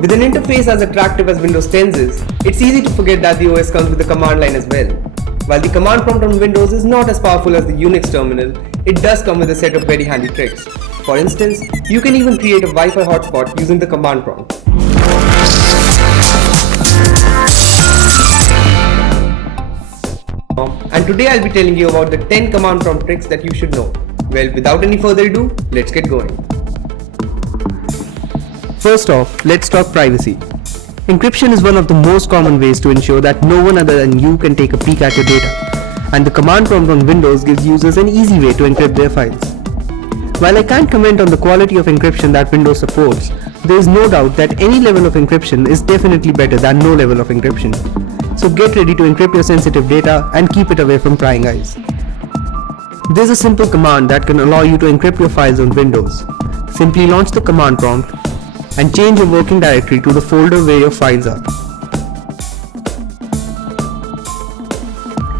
With an interface as attractive as Windows 10's is, it's easy to forget that the OS comes with a command line as well. While the command prompt on Windows is not as powerful as the Unix terminal, it does come with a set of very handy tricks. For instance, you can even create a Wi-Fi hotspot using the command prompt. And today I'll be telling you about the 10 command prompt tricks that you should know. Well, without any further ado, let's get going. First off, let's talk privacy. Encryption is one of the most common ways to ensure that no one other than you can take a peek at your data, and the command prompt on Windows gives users an easy way to encrypt their files. While I can't comment on the quality of encryption that Windows supports, there is no doubt that any level of encryption is definitely better than no level of encryption. So get ready to encrypt your sensitive data and keep it away from prying eyes. There's a simple command that can allow you to encrypt your files on Windows. Simply launch the command prompt and change your working directory to the folder where your files are.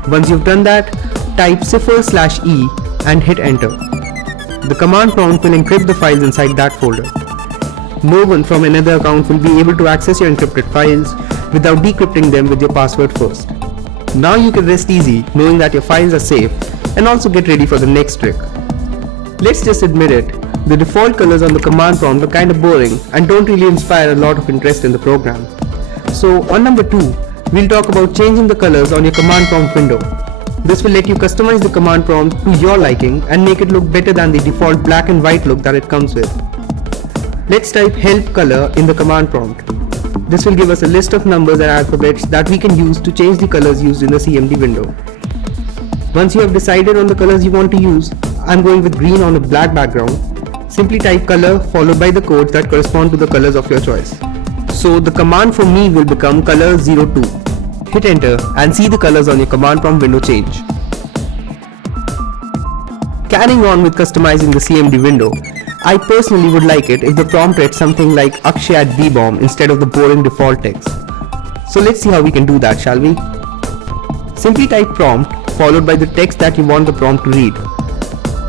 Once you've done that, type /e and hit enter. The command prompt will encrypt the files inside that folder. No one from another account will be able to access your encrypted files without decrypting them with your password first. Now you can rest easy knowing that your files are safe, and also get ready for the next trick. Let's just admit it, the default colors on the command prompt are kinda boring and don't really inspire a lot of interest in the program. So on number 2, we'll talk about changing the colors on your command prompt window. This will let you customize the command prompt to your liking and make it look better than the default black and white look that it comes with. Let's type help color in the command prompt. This will give us a list of numbers and alphabets that we can use to change the colors used in the CMD window. Once you have decided on the colors you want to use, I'm going with green on a black background. Simply type color followed by the codes that correspond to the colors of your choice. So the command for me will become color 02. Hit enter and see the colors on your command prompt window change. Carrying on with customizing the CMD window, I personally would like it if the prompt read something like Akshay at BBomb instead of the boring default text. So let's see how we can do that, shall we? Simply type prompt followed by the text that you want the prompt to read.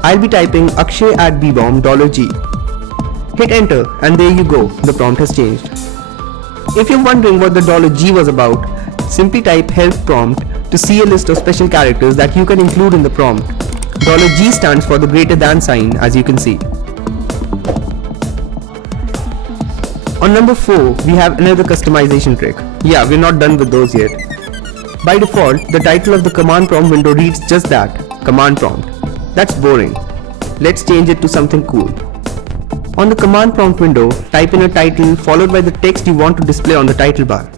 I'll be typing Akshay at BBomb $G. Hit enter and there you go, the prompt has changed. If you're wondering what the $G was about, simply type help prompt to see a list of special characters that you can include in the prompt. $G stands for the greater than sign, as you can see. On number 4, we have another customization trick. Yeah, we're not done with those yet. By default, the title of the command prompt window reads just that, command prompt. That's boring. Let's change it to something cool. On the command prompt window, type in a title followed by the text you want to display on the title bar.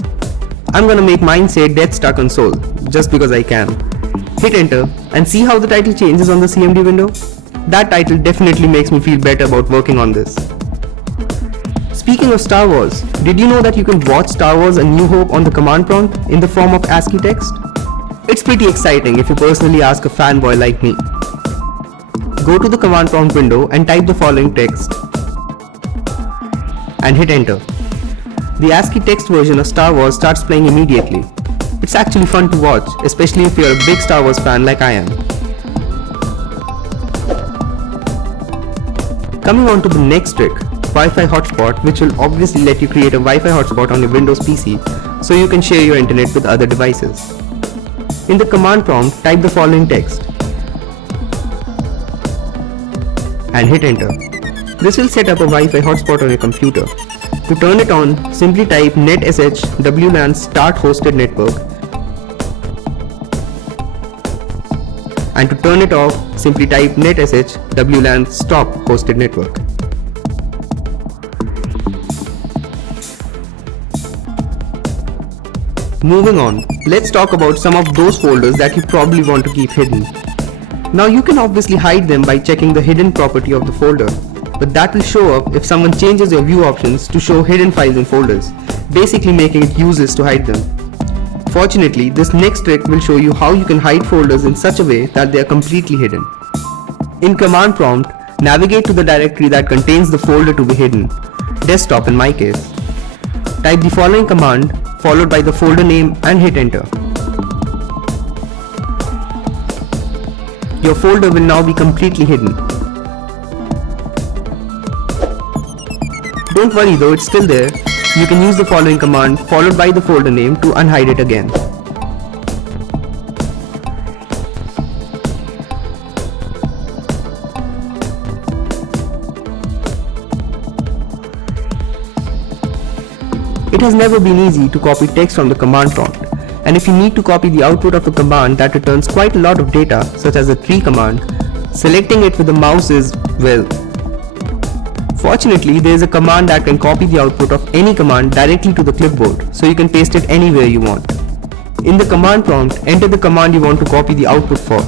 I'm gonna make mine say Death Star Console, just because I can. Hit enter and see how the title changes on the CMD window? That title definitely makes me feel better about working on this. Speaking of Star Wars, did you know that you can watch Star Wars A New Hope on the command prompt in the form of ASCII text? It's pretty exciting if you personally ask a fanboy like me. Go to the command prompt window and type the following text and hit enter. The ASCII text version of Star Wars starts playing immediately. It's actually fun to watch, especially if you're a big Star Wars fan like I am. Coming on to the next trick, Wi-Fi hotspot, which will obviously let you create a Wi-Fi hotspot on your Windows PC so you can share your internet with other devices. In the command prompt, type the following text and hit enter. This will set up a Wi-Fi hotspot on your computer. To turn it on, simply type netsh wlan start hosted network, and to turn it off, simply type netsh wlan stop hosted network. Moving on, let's talk about some of those folders that you probably want to keep hidden. Now you can obviously hide them by checking the hidden property of the folder, but that will show up if someone changes your view options to show hidden files in folders, basically making it useless to hide them. Fortunately, this next trick will show you how you can hide folders in such a way that they are completely hidden. In command prompt, navigate to the directory that contains the folder to be hidden, desktop in my case. Type the following command followed by the folder name and hit enter. Your folder will now be completely hidden. Don't worry though, it's still there. you can use the following command followed by the folder name to unhide it again. It has never been easy to copy text from the command prompt, and if you need to copy the output of a command that returns quite a lot of data, such as a tree command, selecting it with the mouse is, well, fortunately there is a command that can copy the output of any command directly to the clipboard, so you can paste it anywhere you want. In the command prompt, enter the command you want to copy the output for.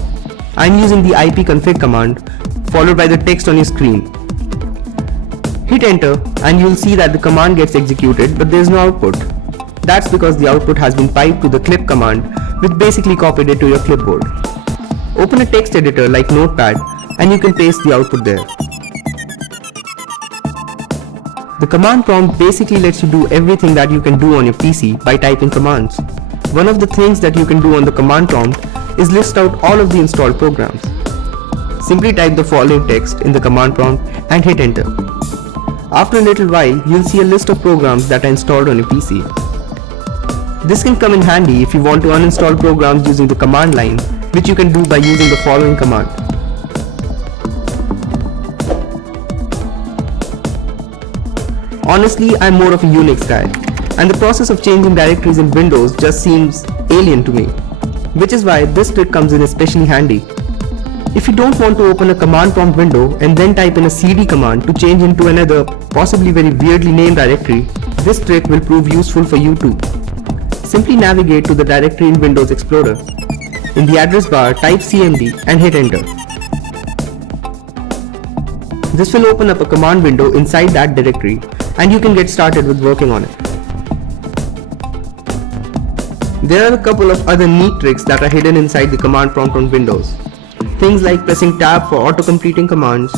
I am using the ipconfig command followed by the text on your screen. Hit enter and you will see that the command gets executed but there is no output. That's because the output has been piped to the clip command, which basically copied it to your clipboard. Open a text editor like Notepad and you can paste the output there. The command prompt basically lets you do everything that you can do on your PC by typing commands. One of the things that you can do on the command prompt is list out all of the installed programs. Simply type the following text in the command prompt and hit enter. After a little while, you'll see a list of programs that are installed on your PC. This can come in handy if you want to uninstall programs using the command line, which you can do by using the following command. Honestly, I'm more of a Unix guy, and the process of changing directories in Windows just seems alien to me, which is why this trick comes in especially handy. If you don't want to open a command prompt window and then type in a cd command to change into another, possibly very weirdly named directory, this trick will prove useful for you too. Simply navigate to the directory in Windows Explorer. In the address bar, type cmd and hit enter. This will open up a command window inside that directory and you can get started with working on it. There are a couple of other neat tricks that are hidden inside the command prompt on Windows. Things like pressing tab for auto-completing commands,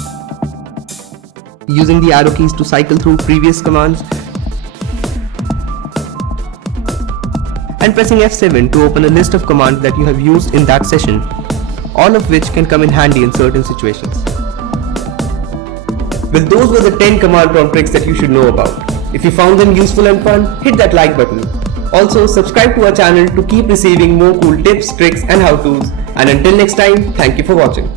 using the arrow keys to cycle through previous commands, and pressing F7 to open a list of commands that you have used in that session, all of which can come in handy in certain situations. Well, those were the 10 command prompt tricks that you should know about. If you found them useful and fun, hit that like button. Also, subscribe to our channel to keep receiving more cool tips, tricks and how-tos. And until next time, thank you for watching.